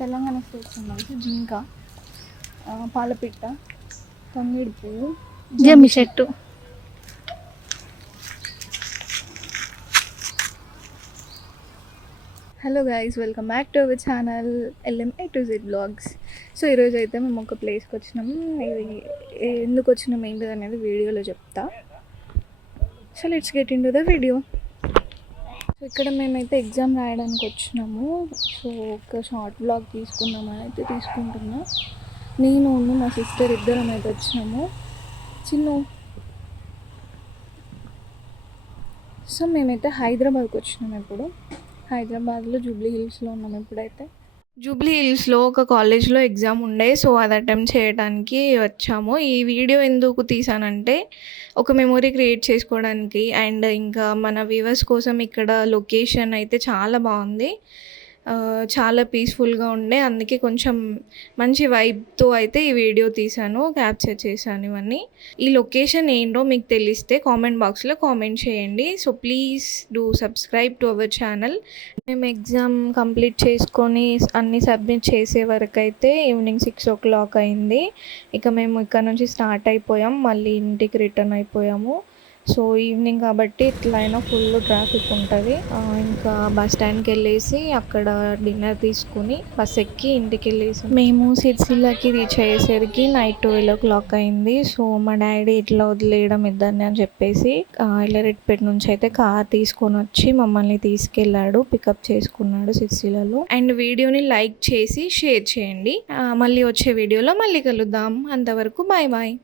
Telangana state symbols జింక, పాలపిట్ట, తంగిడి పువ్వు, జమ్మి చెట్టు. Hello guys, welcome back to our channel LMA2Z blogs. So ఈరోజు అయితే మేము ఒక ప్లేస్కి వచ్చినాము. ఇది ఎందుకు వచ్చినాం ఏంటిది అనేది వీడియోలో చెప్తా. So let's get in to the video. So ఇక్కడ మేమైతే ఎగ్జామ్ రాయడానికి వచ్చినాము. సో ఒక షార్ట్ బ్లాగ్ తీసుకుందామని అయితే తీసుకుంటున్నా. నేను మా సిస్టర్ ఇద్దరం అయితే వచ్చినాము. సో మేమైతే హైదరాబాద్కి వచ్చినాము. ఇప్పుడు హైదరాబాద్లో జూబ్లీ హిల్స్లో ఉన్నాము. ఇప్పుడైతే జూబ్లీ హిల్స్లో ఒక కాలేజ్లో ఎగ్జామ్ ఉండే, సో అది అటెంప్ట్ చేయడానికి వచ్చాము. ఈ వీడియో ఎందుకు తీసానంటే ఒక మెమొరీ క్రియేట్ చేసుకోవడానికి, అండ్ ఇంకా మన వ్యూవర్స్ కోసం. ఇక్కడ లొకేషన్ అయితే చాలా బాగుంది, చాలా పీస్ఫుల్గా ఉండే, అందుకే కొంచెం మంచి వైబ్తో అయితే ఈ వీడియో తీసాను, క్యాప్చర్ చేశాను ఇవన్నీ. ఈ లొకేషన్ ఏంటో మీకు తెలిస్తే కామెంట్ బాక్స్లో కామెంట్ చేయండి. So please do subscribe to our channel. మేము ఎగ్జామ్ కంప్లీట్ చేసుకొని అన్నీ సబ్మిట్ చేసే వరకు అయితే ఈవినింగ్ 6 o'clock అయింది. ఇక మేము ఇక్కడ నుంచి స్టార్ట్ అయిపోయాం, మళ్ళీ ఇంటికి రిటర్న్ అయిపోయాము. సో ఈవినింగ్ కాబట్టి ఇట్లా అయినా ఫుల్ ట్రాఫిక్ ఉంటుంది. ఇంకా బస్ స్టాండ్కి వెళ్ళేసి అక్కడ డిన్నర్ తీసుకుని బస్ ఎక్కి ఇంటికి వెళ్ళేసి మేము సిరిసిల్లకి రీచ్ అయ్యేసరికి నైట్ 12 o'clock అయింది. సో మా డాడీ ఇట్లా వదిలేయడం ఇద్దరిని అని చెప్పేసి ఎల్లరెడ్డిపేట నుంచి అయితే కార్ తీసుకొని వచ్చి మమ్మల్ని తీసుకెళ్ళాడు, పికప్ చేసుకున్నాడు సిరిసిల్లలో. అండ్ వీడియోని లైక్ చేసి షేర్ చేయండి. మళ్ళీ వచ్చే వీడియోలో మళ్ళీ కలుద్దాం. అంతవరకు బాయ్ బాయ్.